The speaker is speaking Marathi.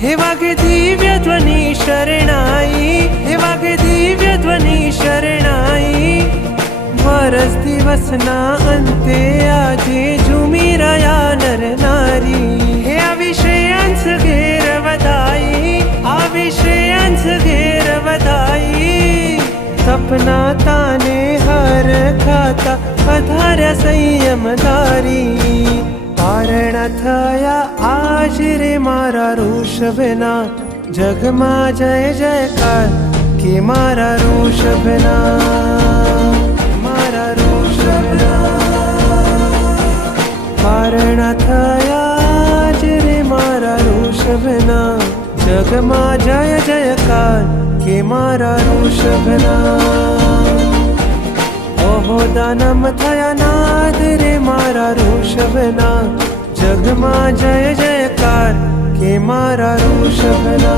हे वागे दिव्य ध्वनी शरणाई, हे वागे दिव्य ध्वनी शरणाई। वरस दिवसना अंते आजे झुमी रया नर नारी। हे अविषयांच घेर वधाई, अविषयांच घेर वधाई। सपना ताने हर खाता पधार्या संयमधारी। कारण थया आज रे मारा ऋषभना, जगमा जय जयकार के मारा ऋषभना, मारा ऋषभना। कारण थया आज रे मारा ऋषभना, जगमा जय जयकार के मारा ऋषभना। ओहो दानम थया नाद रे मारा ऋषभना, जगमा जय जयकार के मारा ऋषभना।